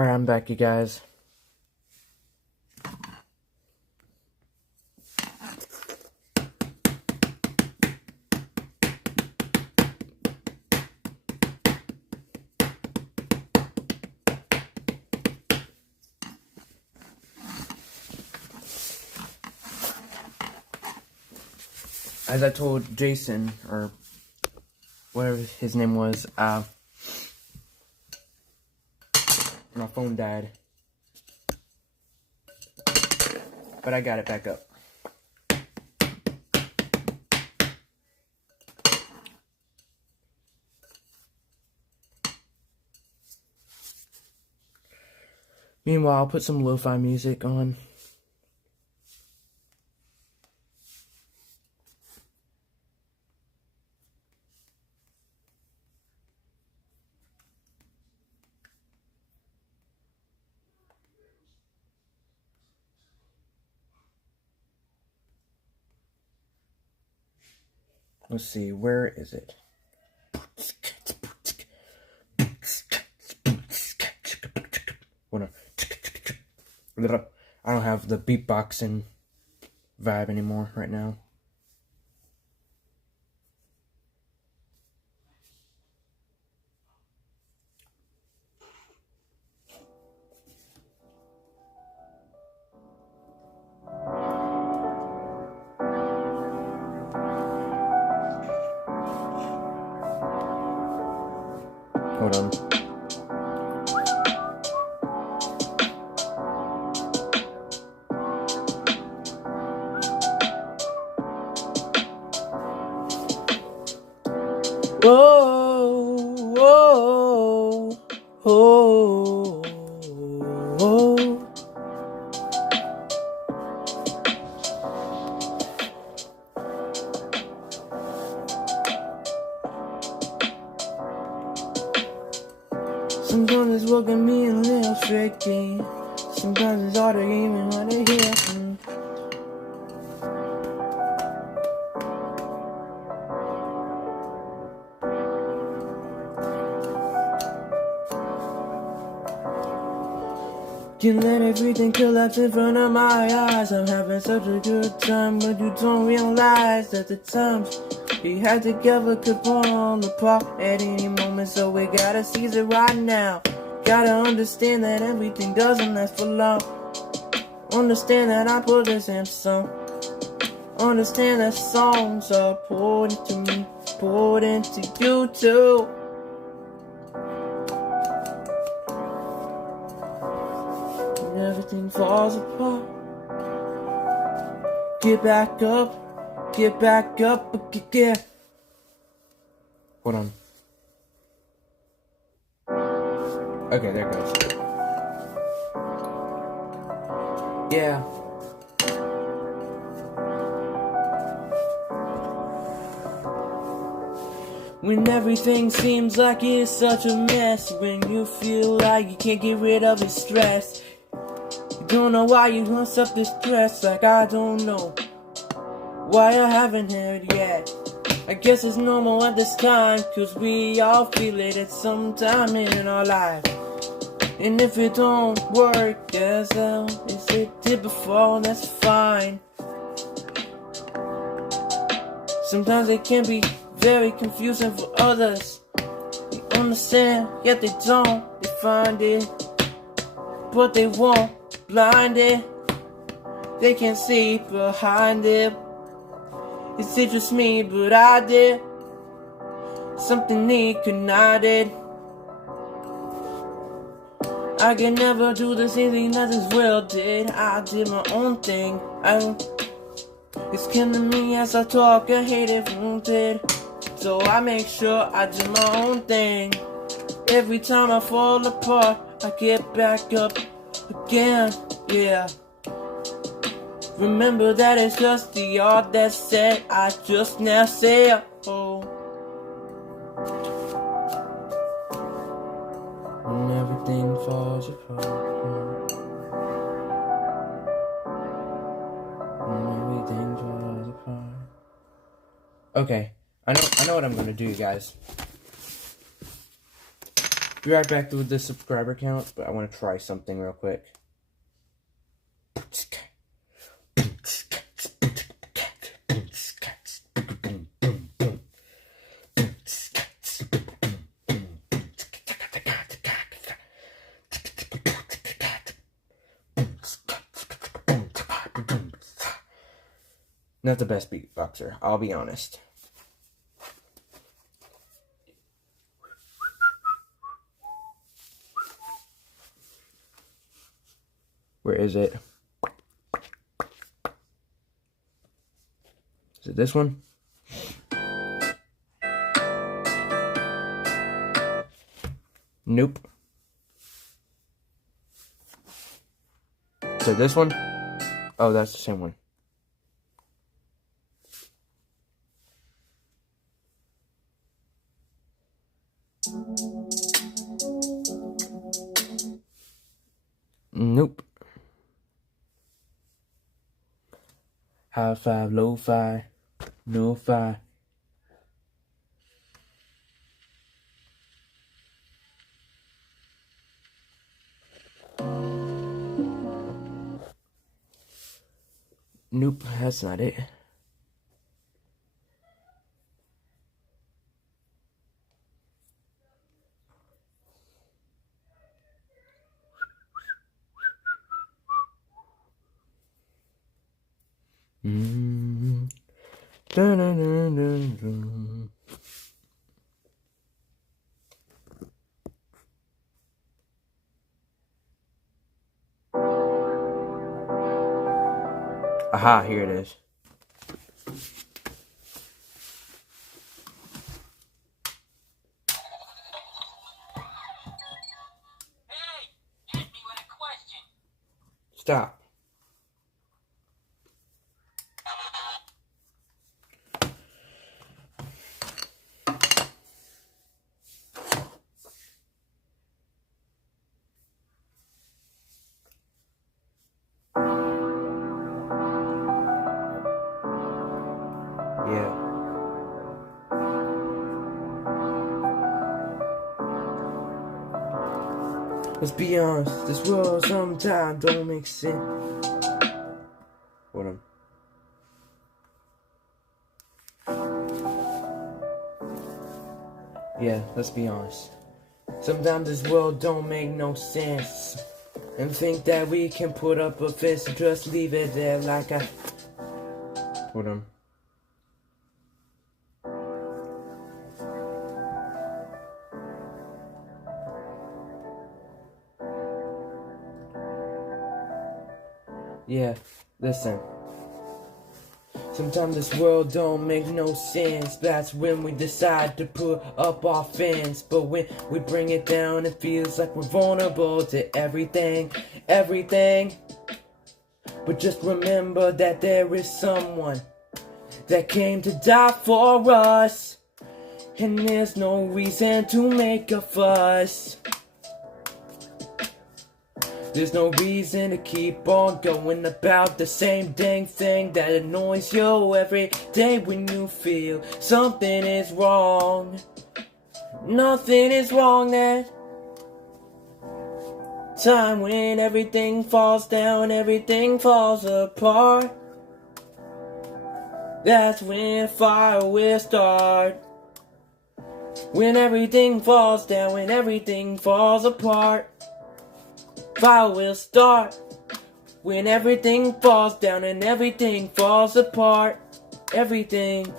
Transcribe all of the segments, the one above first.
Alright, I'm back, you guys. As I told Jason, or whatever his name was, my phone died. But I got it back up. Meanwhile, I'll put some lo-fi music on. Let's see, where is it? I don't have the beatboxing vibe anymore right now. Hold on. Whoa, whoa, whoa, whoa. Sometimes it's working me a little tricky. Sometimes it's hard to even want to hear. Can't let everything collapse in front of my eyes. I'm having such a good time, but you don't realize that the times we had together could fall apart at any moment. So we gotta seize it right now. Gotta understand that everything doesn't last for long. Understand that I put this in song. Understand that songs are important to me, important to you too. Everything falls apart. Get back up again. Hold on. Okay, there it goes. Yeah. When everything seems like it's such a mess, when you feel like you can't get rid of your stress, don't know why you want up this stress, like I don't know why I haven't heard yet. I guess it's normal at this time, cause we all feel it at some time in our life. And if it don't work as well as it did before, that's fine. Sometimes it can be very confusing for others. They understand, yet they don't. They find it, but they won't. Blinded, they can't see behind it. Is it just me, but I did something they could not did. I can never do the same thing that this world did. I did my own thing. It's killing me as I talk, I hate it wounded. So I make sure I do my own thing. Every time I fall apart, I get back up again, yeah. Remember that it's just the art that's said. I just now say, oh. When everything falls apart. When everything falls apart. Okay, I know what I'm gonna do, guys. Be right back with the subscriber count, but I want to try something real quick. Not the best beatboxer, I'll be honest. Where is it? Is it this one? Nope. Is it this one? Oh, that's the same one. Nope. High five, low fi, no fi. Nope, that's not it. Dun, dun, dun, dun, dun. Aha, here it is. Hey, hit me with a question. Stop. Yeah. Let's be honest, this world sometimes don't make sense. Hold on. Yeah, let's be honest. Sometimes this world don't make no sense. And think that we can put up a fist and just leave it there like I... Hold on. Yeah, listen. Sometimes this world don't make no sense. That's when we decide to put up our fence. But when we bring it down, it feels like we're vulnerable to everything, everything. But just remember that there is someone that came to die for us. And there's no reason to make a fuss. There's no reason to keep on going about the same dang thing that annoys you every day when you feel something is wrong. Nothing is wrong that time when everything falls down, everything falls apart. That's when fire will start. When everything falls down, when everything falls apart. Fire will start when everything falls down and everything falls apart. Everything.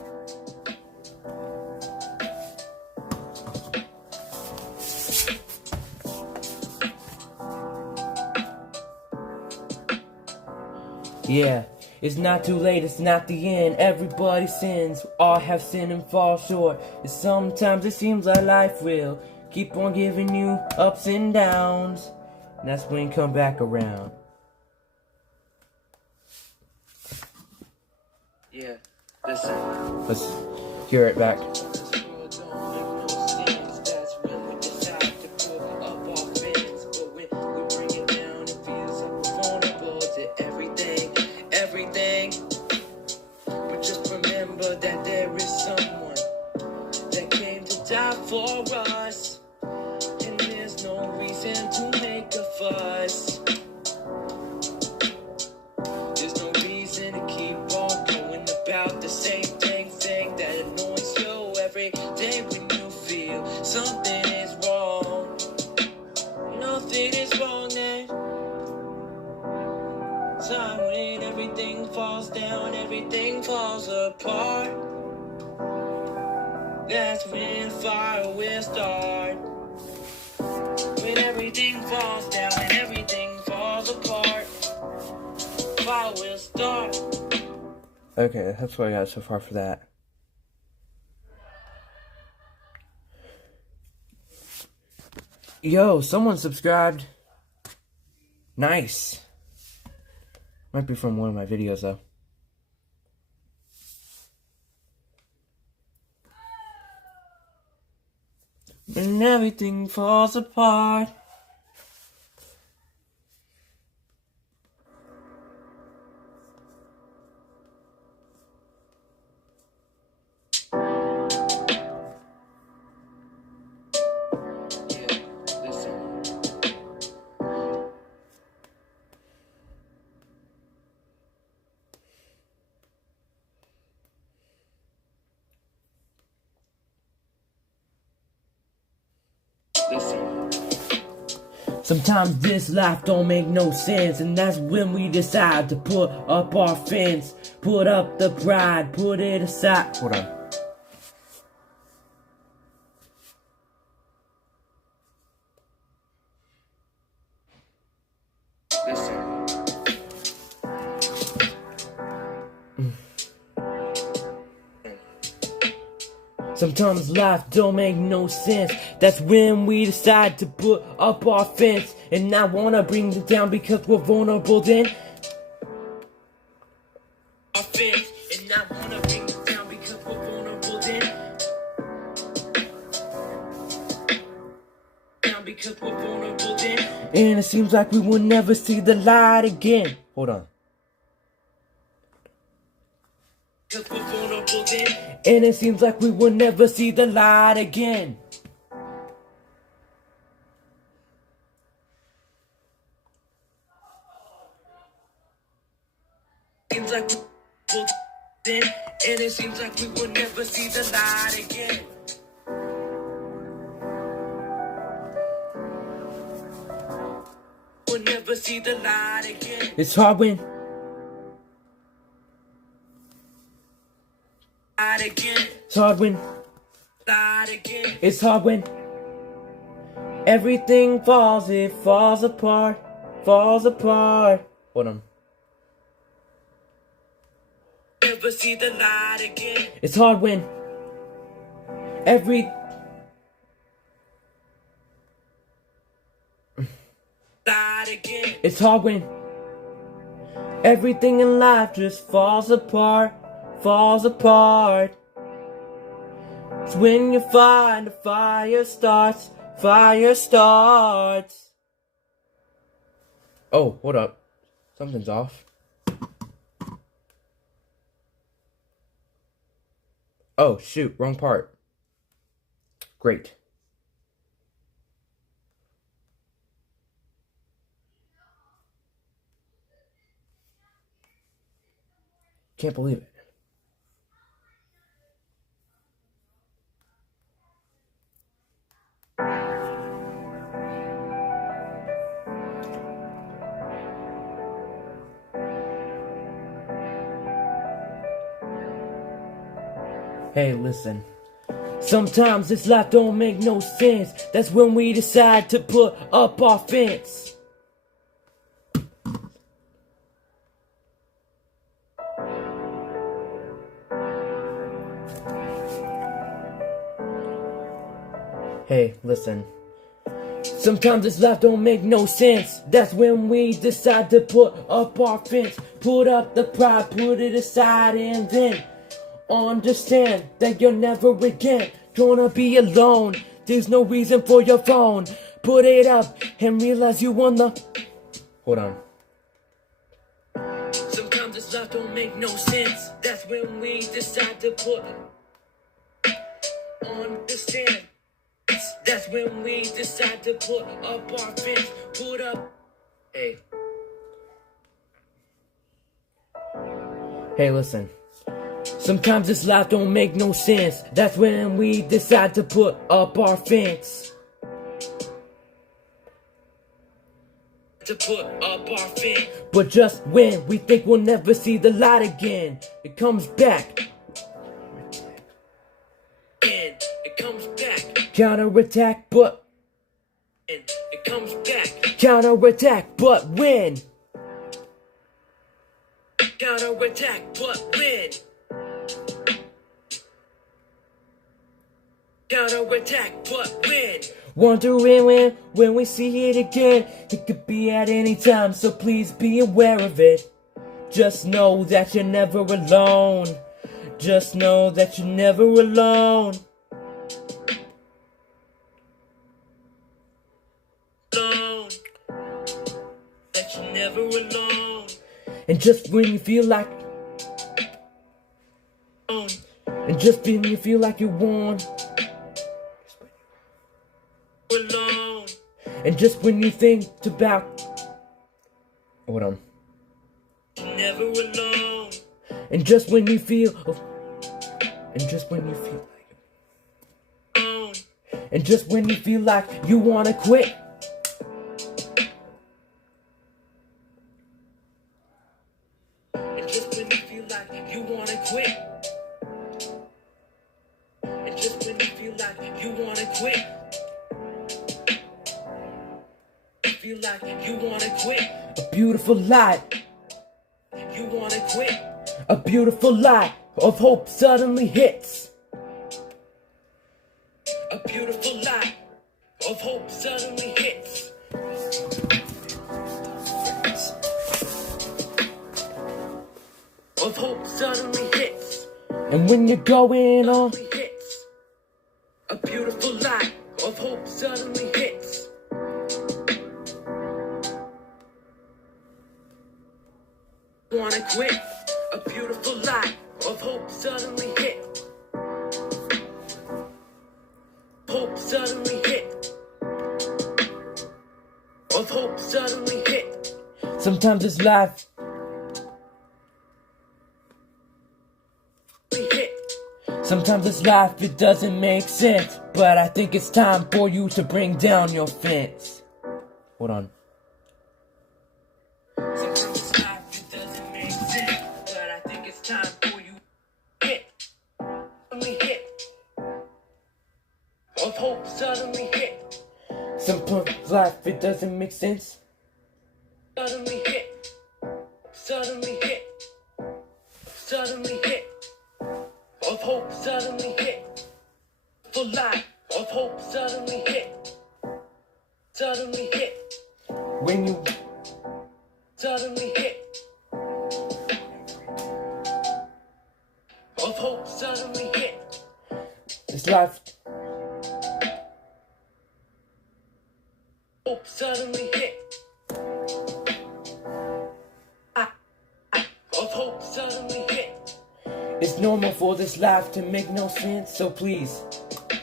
Yeah, it's not too late, it's not the end. Everybody sins, all have sinned and fall short. And sometimes it seems like life will keep on giving you ups and downs. And that's when you come back around. Yeah, listen. Let's hear it back. But just remember that there is someone that came to die for us. And fuss. There's no reason to keep on going about the same thing that annoys you every day when you feel something is wrong. Nothing is wrong that time when everything falls down, everything falls apart. That's when fire will start. When everything falls down and everything falls apart, fire will start. Okay, that's what I got so far for that. Yo, someone subscribed. Nice. Might be from one of my videos though. When everything falls apart. Yeah, listen. Sometimes this life don't make no sense, and that's when we decide to put up our fence, put up the pride, put it aside. Hold on. Sometimes life don't make no sense. That's when we decide to put up our fence and not wanna bring it down because we're vulnerable then. Our fence and not wanna bring it down because we're vulnerable then. Down because we're vulnerable then. And it seems like we will never see the light again. Hold on. And it seems like we will never see the light again. Seems like we will then, and it seems like we will never see the light again. We'll never see the light again. It's hard when it's hard when it's hard when everything falls, it falls apart, falls apart. Hold on. Never see the light again. It's hard when light again. It's hard when everything in life just falls apart. Falls apart. It's when you find the fire starts. Fire starts. Oh, hold up. Something's off. Oh, shoot. Wrong part. Great. Can't believe it. Hey, listen. Sometimes this life don't make no sense. That's when we decide to put up our fence. Hey, listen. Sometimes this life don't make no sense. That's when we decide to put up our fence. Put up the pride, put it aside, and then understand that you're never again gonna be alone. There's no reason for your phone. Put it up and realize you won the... Hold on. Sometimes this life don't make no sense. That's when we decide to put... Understand That's when we decide to put up our fence. Put up. Hey. Hey, listen. Sometimes this life don't make no sense. That's when we decide to put up our fence. To put up our fence. But just when we think we'll never see the light again, it comes back. And it comes back. Counterattack, but and it comes back. Counterattack, but when? Counterattack, but when? Counterattack, but when? Wondering when we see it again. It could be at any time, so please be aware of it. Just know that you're never alone. Just know that you're never alone. Alone. That you're never alone. And just when you feel like and just when you feel like you're worn alone. And just when you think about hold on. You're never alone. And just when you feel and just when you feel like alone. And just when you feel like you wanna quit. And just when you feel like you wanna quit. And just when you feel like you wanna quit. Feel like you wanna quit. A beautiful light. You wanna quit. A beautiful light of hope suddenly hits. A beautiful light of hope suddenly hits. Of hope suddenly hits. And when you're going on, a beautiful light of hope suddenly hits. Wanna quit? A beautiful light of hope suddenly hit. Hope suddenly hit. Of hope suddenly hit. Sometimes it's life. Sometimes it's life, it doesn't make sense. But I think it's time for you to bring down your fence. Hold on. Sometimes it's life, it doesn't make sense. But I think it's time for you to hit. Suddenly hit. Of hope suddenly hit. Sometimes life, it doesn't make sense. Suddenly hit. Suddenly hit. Suddenly hit. Of hope suddenly hit. For life of hope suddenly hit. Suddenly hit. When you suddenly hit. Of hope suddenly hit. This life. Hope suddenly hit. Of hope suddenly hit. It's normal for this life to make no sense, so please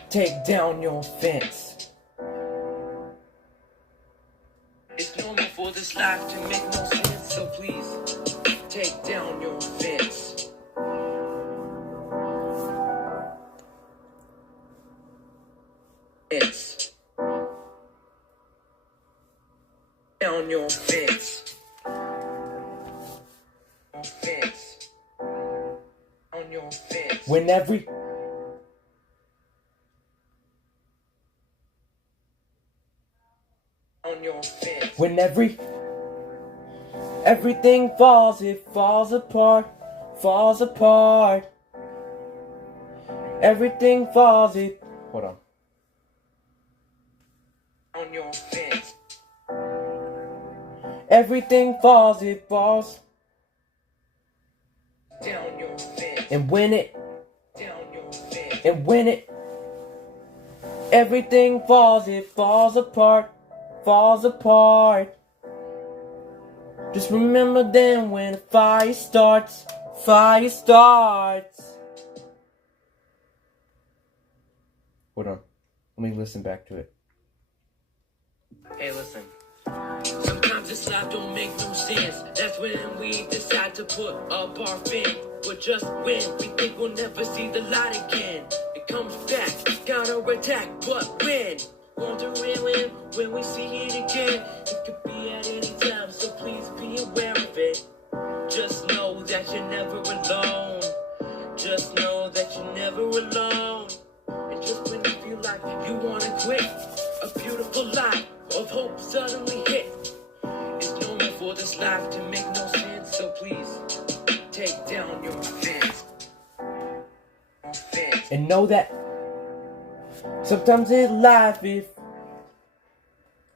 take down your fence. It's normal for this life to make no sense, so please take down your fence. Fence. Down your fence. Your fence. On your fence. When on your fence. When everything falls, it falls apart, falls apart. Everything falls, it hold on your fence. Everything falls, it falls down your fence. And when it down your fence. And when it everything falls, it falls apart, falls apart. Just remember then when the fire starts, fire starts. Hold on. Let me listen back to it. Hey, listen. Sometimes this life don't make no sense. That's when we decide to put up our fence. But just when we think we'll never see the light again, it comes back, counterattack. But when? Wondering when we see it again. It could be at any time, so please be aware of it. Just know that you're never alone. Just know that you're never alone. And just when you feel like you wanna quit, a beautiful light of hope suddenly hit. It's normal for this life to make no sense, so please take down your fence. And know that sometimes in life if...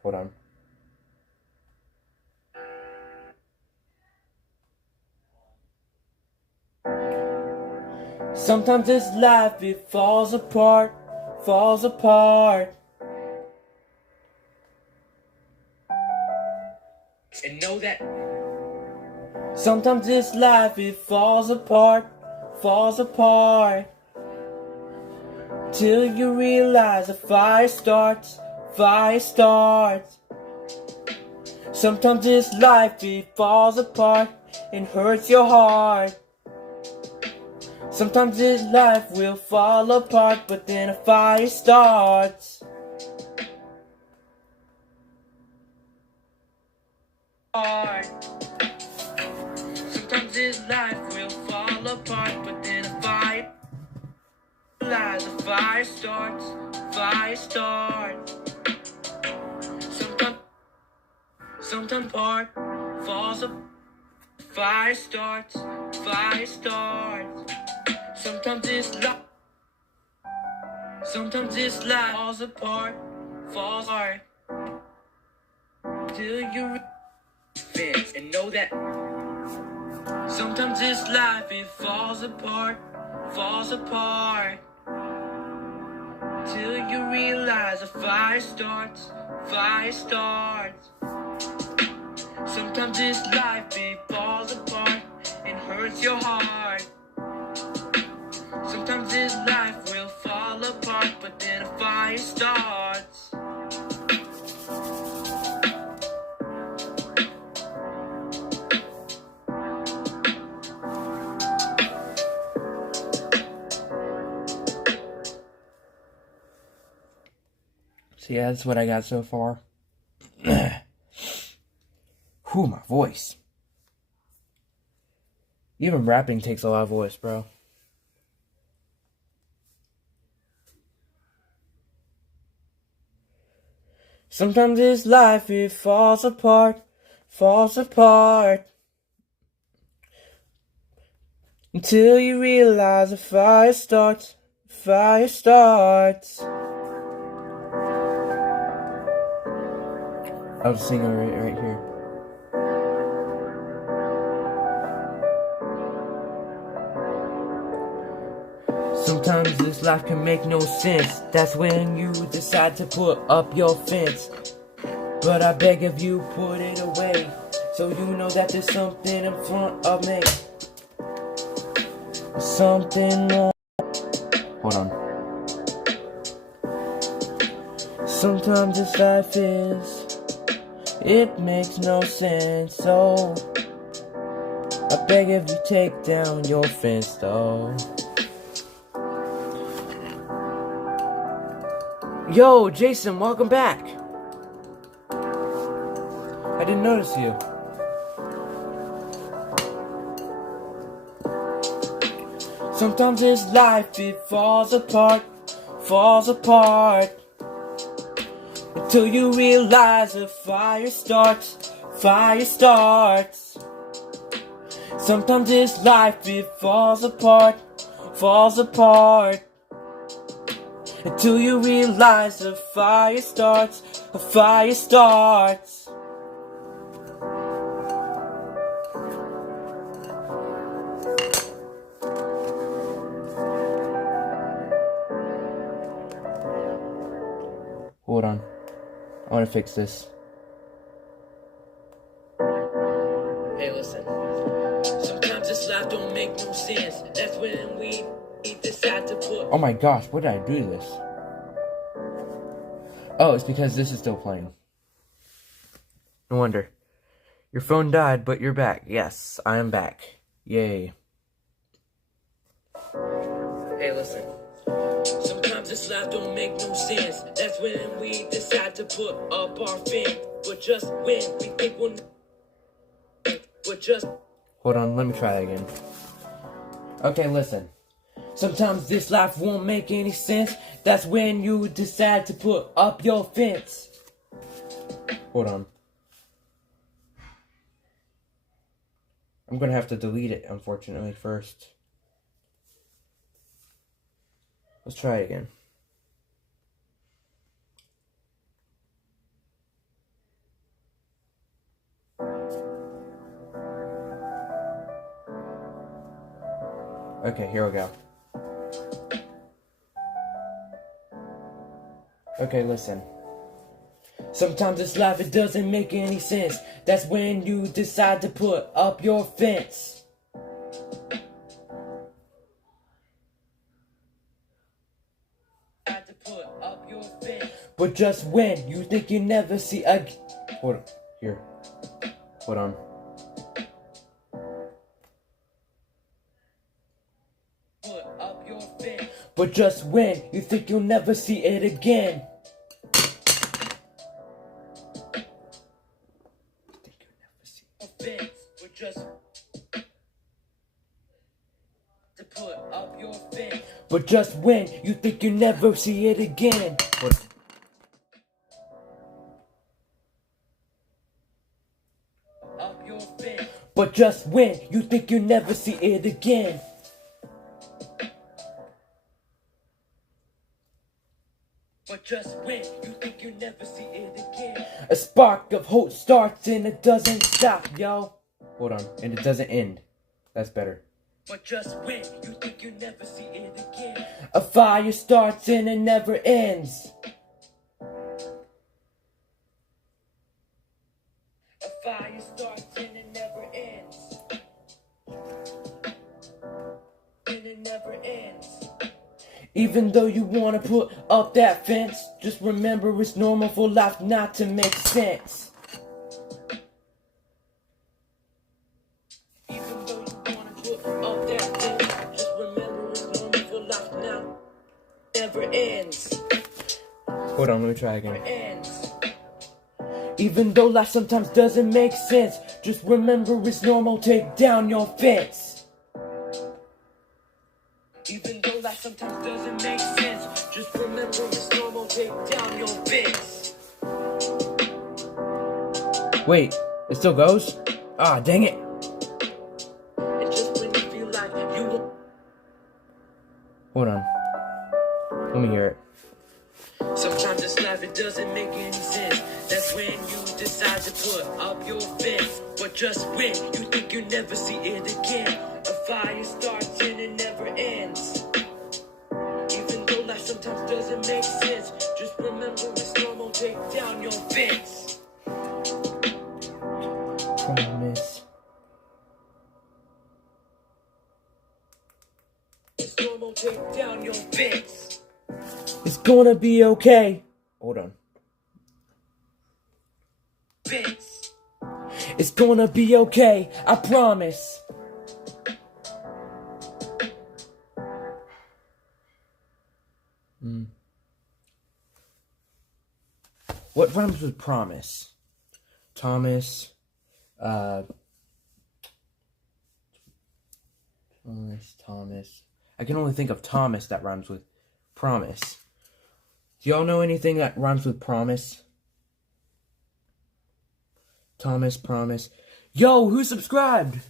Hold on. Sometimes this life it falls apart, falls apart. And know that sometimes this life it falls apart, falls apart. Till you realize a fire starts, fire starts. Sometimes this life it falls apart and hurts your heart. Sometimes this life will fall apart, but then a fire starts. Sometimes this life will fall apart, but then a fire lies, a fire starts, fire starts. Sometimes part falls apart, fire starts, fire starts. Sometimes this life falls apart, falls apart. Till you fence and know that sometimes this life it falls apart, falls apart. Till you realize a fire starts, fire starts. Sometimes this life it falls apart and hurts your heart. Sometimes this life will fall apart, but then a fire starts. So yeah, that's what I got so far. Whew, my voice. Even rapping takes a lot of voice, bro. Sometimes this life, it falls apart, falls apart. Until you realize a fire starts, fire starts. I'll sing it right here. Sometimes this life can make no sense. That's when you decide to put up your fence. But I beg of you, put it away, so you know that there's something in front of me. Something more. Hold on. Sometimes this life it makes no sense, so I beg of you, take down your fence, though. Yo, Jason, welcome back. I didn't notice you. Sometimes this life, it falls apart, falls apart. Until you realize a fire starts, fire starts. Sometimes this life, it falls apart, falls apart. Until you realize a fire starts, a fire starts. Hold on. I want to fix this. Hey, listen. Sometimes this life don't make no sense. That's when we decide to put. Oh my gosh, what did I do to this? Oh, it's because this is still playing. No wonder. Your phone died, but you're back. Yes, I am back. Yay. Hey, listen. Sometimes this life don't make no sense. That's when we decide to put up our fence. But just when we think we'll... But just... Hold on, let me try that again. Okay, listen. Sometimes this life won't make any sense. That's when you decide to put up your fence. Hold on. I'm gonna have to delete it, unfortunately, first. Let's try it again. Okay, here we go. Okay, listen. Sometimes this life, it doesn't make any sense. That's when you decide to put up your fence. To put up your fence. But just when you think you never see a... Hold on. Here. Hold on. Put up your fence. But just when you think you'll never see it again. But just to put up your fence. But just when you think you never see it again. What? Up your fence. But just when you think you never see it again. But just when you think you never see it again. A spark of hope starts and it doesn't stop, yo. Hold on, and it doesn't end. That's better. But just when you think you never see it again. A fire starts and it never ends. A fire starts and it never ends. And it never ends. Even though you wanna put up that fence, just remember it's normal for life not to make sense. Even though you wanna put up that fence, just remember it's normal for life now. Never ends. Hold on, let me try again. Never ends. Even though life sometimes doesn't make sense, just remember it's normal, take down your fence. Even though life sometimes doesn't make sense, just remember it's normal, take down your fence. Wait, it still goes? Ah, dang it. And just when you feel like you will... Hold on. Let me hear it. Sometimes this life, it doesn't make any sense. That's when you decide to put up your fence. But just when you think you never see it again, a fire starts and it never ends. Even though life sometimes doesn't make sense, just remember it's normal, take down your fence. Promise. It's normal, take down your fence. It's gonna be okay. Hold on. Fence. It's gonna be okay, I promise. What rhymes with promise? Thomas, Thomas. I can only think of Thomas that rhymes with promise. Do y'all know anything that rhymes with promise? Thomas, promise. Yo, who subscribed?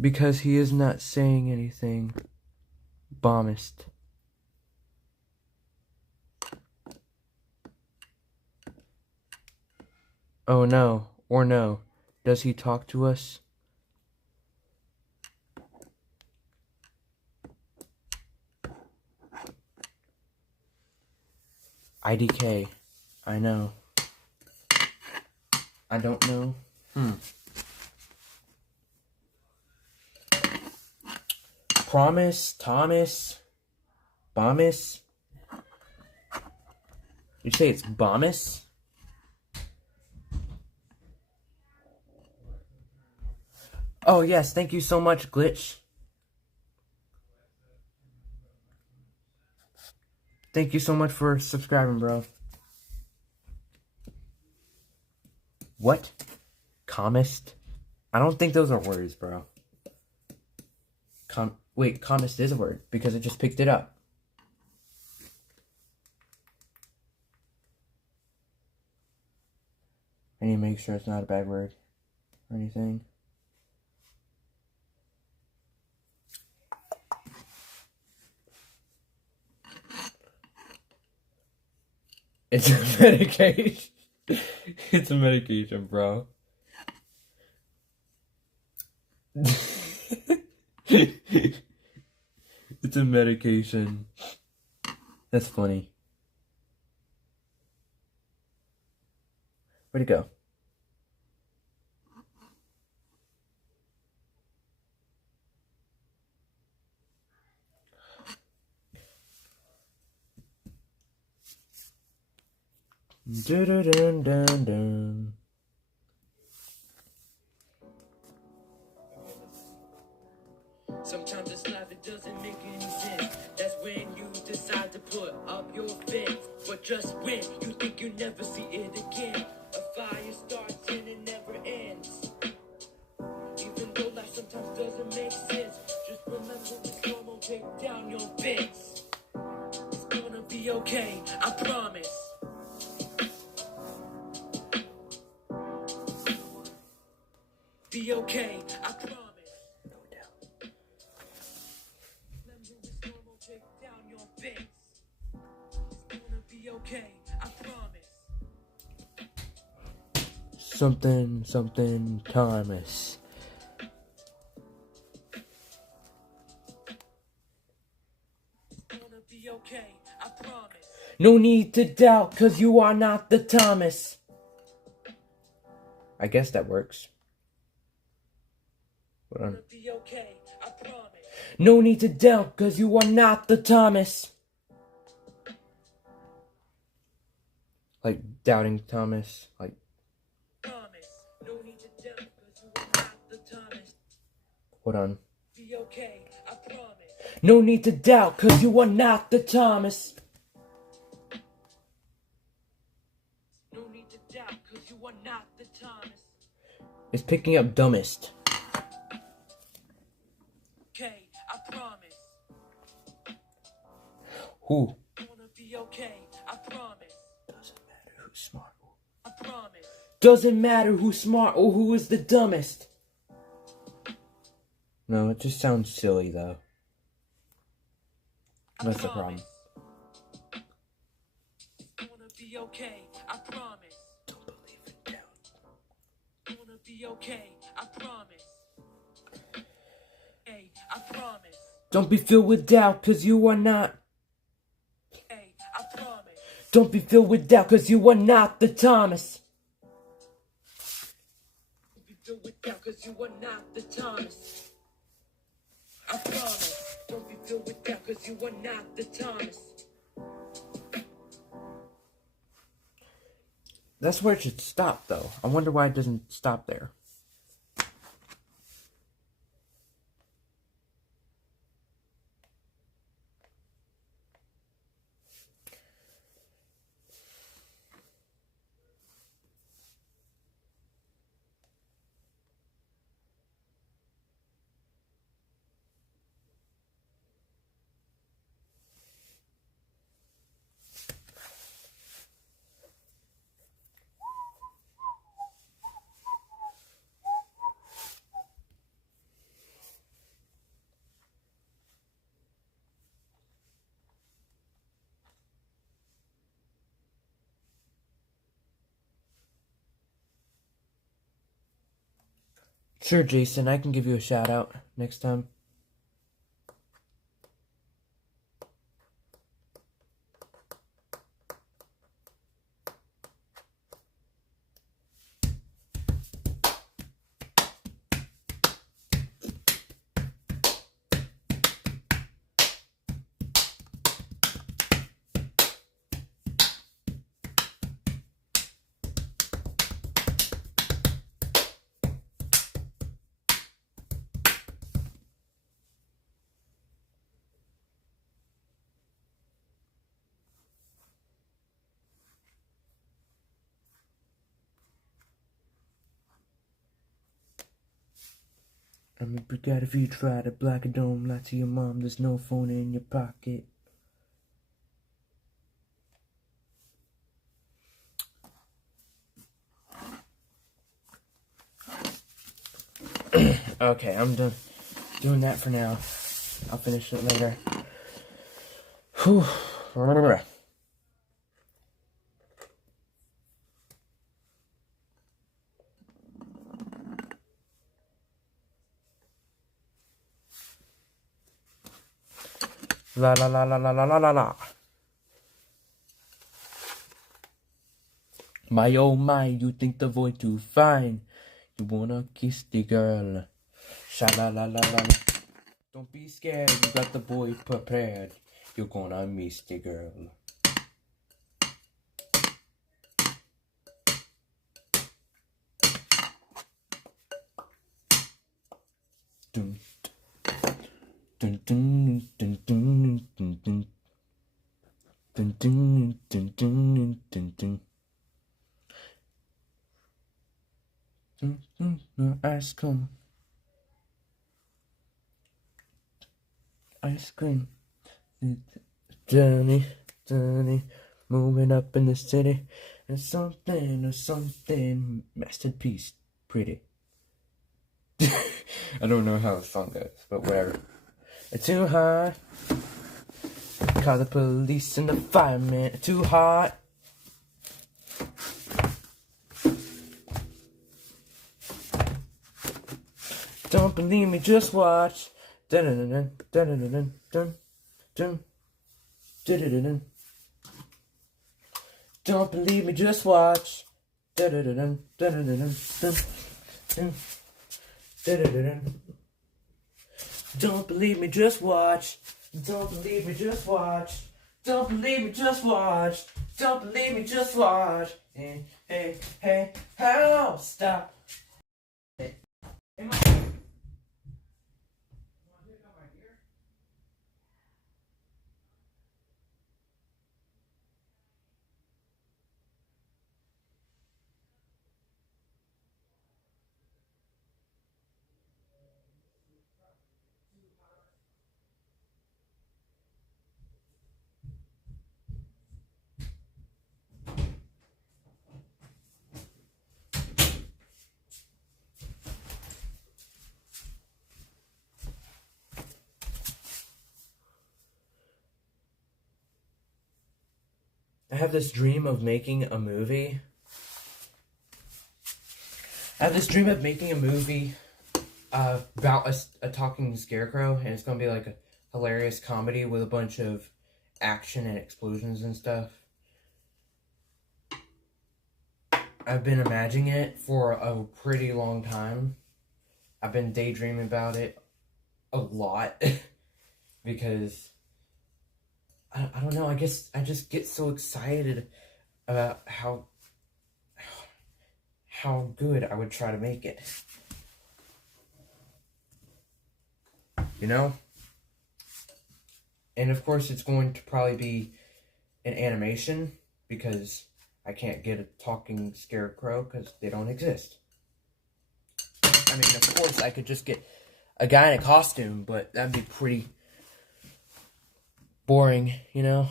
Because he is not saying anything. Bombist. Oh no, or no. Does he talk to us? IDK. I know. I don't know. Promise, Thomas, Bombus. You say it's Bombus? Oh, yes. Thank you so much, Glitch. Thank you so much for subscribing, bro. What? Comist? I don't think those are words, bro. Wait, comist is a word because it just picked it up. I need to make sure it's not a bad word or anything. It's a medication. It's a medication, bro. It's a medication. That's funny. Where'd it go? Dun-dun-dun-dun-dun. Sometimes this life, it doesn't make any sense. That's when you decide to put up your fence. But just when you think you never see it again, a fire starts and it never ends. Even though life sometimes doesn't make sense, just remember this storm will take down your fence. It's gonna be okay, I promise. Be okay, I promise. No doubt. Remember this storm will take down your fence. It's gonna be okay, I promise. Something, Thomas. It's gonna be okay, I promise. No need to doubt, cause you are not the Thomas. I guess that works. Hold on. It's gonna be okay, I promise. No need to doubt, cause you are not the Thomas. Like doubting Thomas. Like, Promise. No need to doubt, 'cause you are not the Thomas. hold on. Be okay, I promise. No need to doubt, cause you are not the Thomas. No need to doubt, 'cause you are not the Thomas. It's picking up dumbest. Okay, I promise. Who? Gonna be okay, I promise. Doesn't matter who's smart. I promise. Doesn't matter who's smart or who is the dumbest. No, it just sounds silly though. I That's the problem. promise. Gonna be okay, I promise. Don't believe in doubt. Gonna be okay, I promise. Hey, I promise. Don't be filled with doubt, cause you are not. Hey, I promise. Don't be filled with doubt, cause you are not the Thomas. Don't be filled with doubt, 'cause you are not the Thomas. I promise. Don't be filled with doubt, 'cause you are not the Thomas. That's where it should stop though. I wonder why it doesn't stop there. Sure, Jason, I can give you a shout out next time. I'm a brigade if you try to black a dome. Lie to your mom, there's no phone in your pocket. Okay, I'm done doing that for now. I'll finish it later. Whew. La la la la la la la la la. My oh my, you think the void too fine. You wanna kiss the girl. Sha la la la la la. Don't be scared, you got the boy prepared. You're gonna miss the girl. Dun dun dun dun dun dun dun dun dun dun dun dun dun. Ice cream. Ice cream. Johnny, Johnny, moving up in the city. And something, masterpiece, pretty. I don't know how the song goes, but whatever. It's too hot. Call the police and the fireman. Too hot. Don't believe me, just watch. Dun dun dun dun dun dun dun dun dun dun. Don't believe me, just watch. Dun dun dun dun dun dun dun dun. Don't believe me, just watch. Don't believe me, just watch. Don't believe me, just watch. Don't believe me, just watch. Hey, hey, hey, how? Stop. Hey. I have this dream of making a movie. About a talking scarecrow, and it's gonna be like a hilarious comedy with a bunch of action and explosions and stuff. I've been imagining it for a pretty long time. I've been daydreaming about it a lot because I don't know, I guess I just get so excited about how good I would try to make it. You know? And of course it's going to probably be an animation because I can't get a talking scarecrow because they don't exist. I mean, of course I could just get a guy in a costume, but that'd be pretty boring, you know?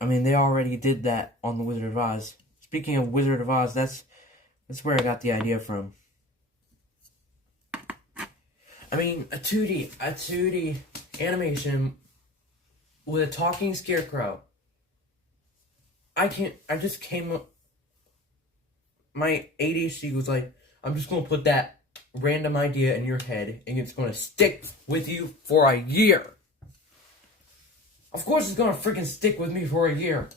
I mean, they already did that on The Wizard of Oz. Speaking of Wizard of Oz, that's where I got the idea from. I mean, a 2D animation with a talking scarecrow. I just came up, my ADHD was like, I'm just gonna put that random idea in your head and it's gonna stick with you for a year. Of course it's gonna freaking stick with me for a year.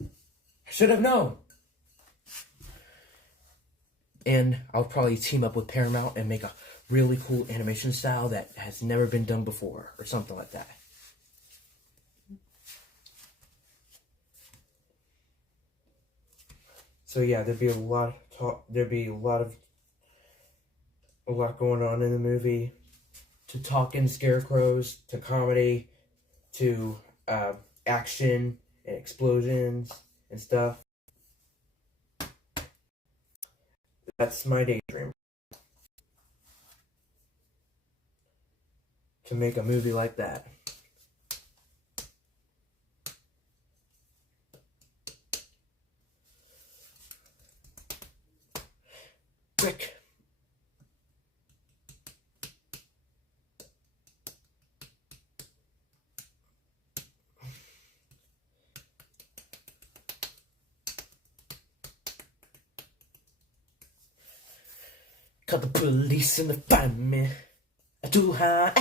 I should have known. And I'll probably team up with Paramount and make a really cool animation style that has never been done before, or something like that. So yeah, there'd be a lot going on in the movie. To talking scarecrows, to comedy, to action and explosions and stuff. That's my daydream. To make a movie like that. Quick. Call the police and they find me. Too high.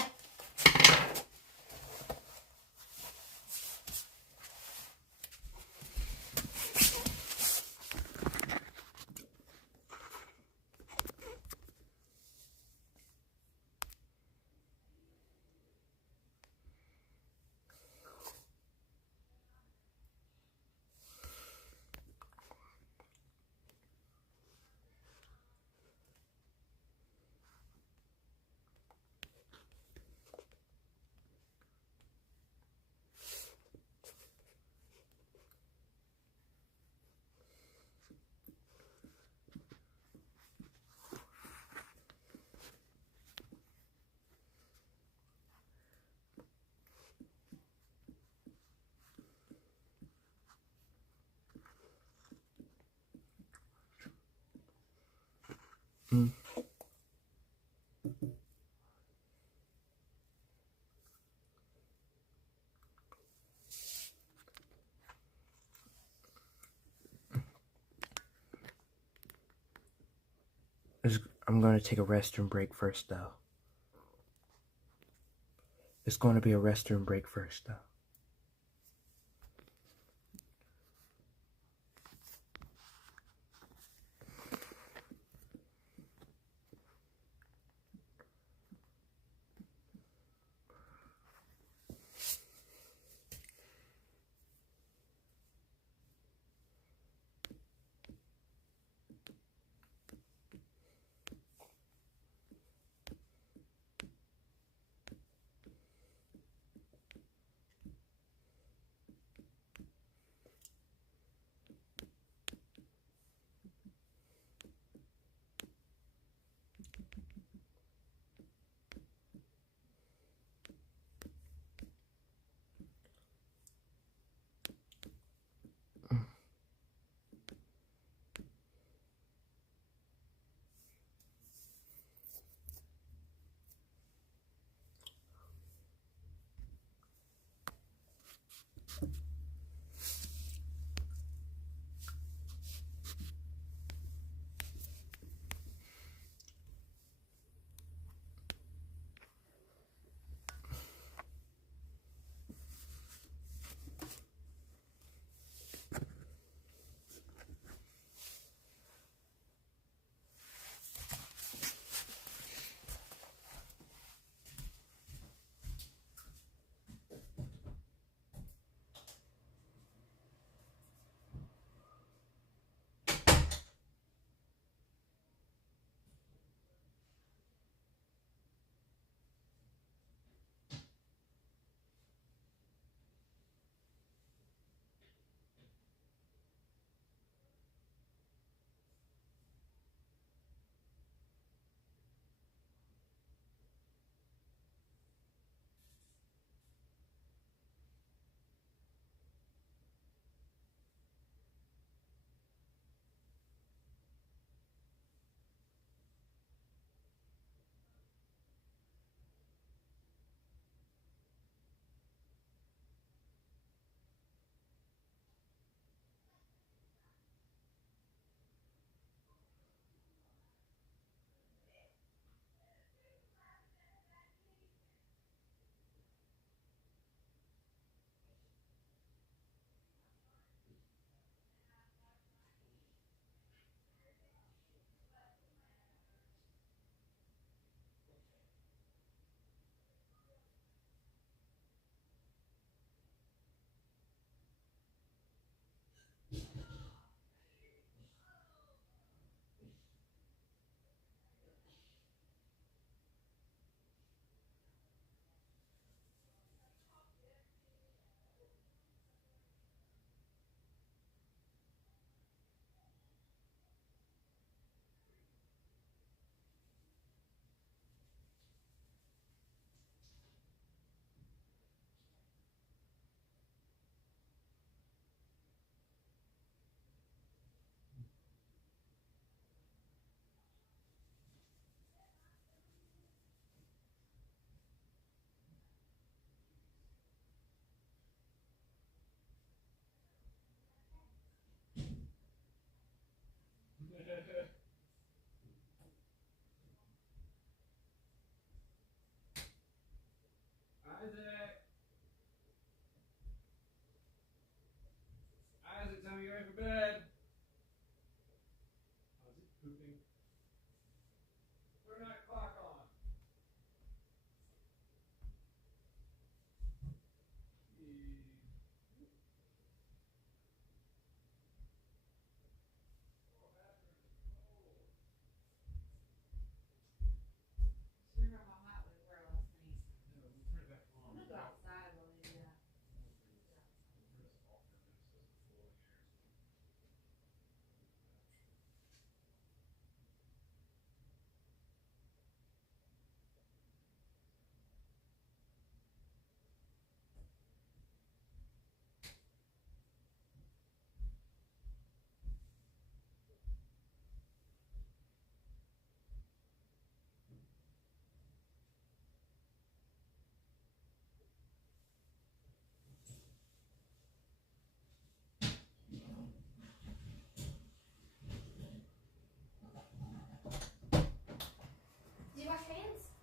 I'm going to take a restroom break first, though. It's going to be a restroom break first, though.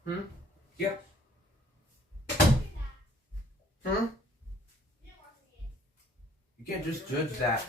Yep. You can't just judge that.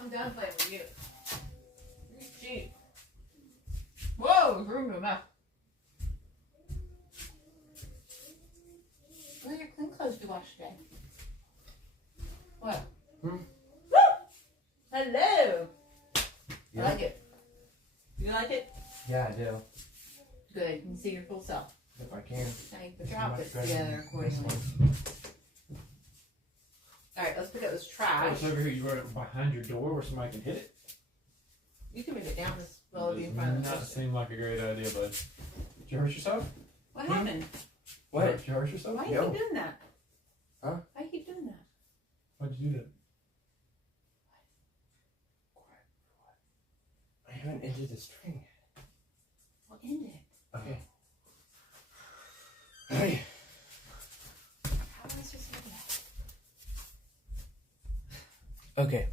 I'm done playing with you. You cheat. Whoa, room your mouth. What are your clean clothes to wash today? What? Woo! Hello. I like it. You like it? Yeah, I do. Good. You can see your full self. If I can. Now you put your outfits together accordingly. Alright, let's pick up this Oh, trash. it's over here. You wrote it behind your door where somebody can hit it. You can move it down as well as Does in front of not us. seem like a great idea, bud. Did you hurt yourself? What happened? What? Did you hurt yourself? Why do you Yo. keep doing that? Huh? Why do you keep doing that? Why'd you do that? I haven't ended the string. Well, end it. Okay. Hey. How am I supposed to do that? Okay.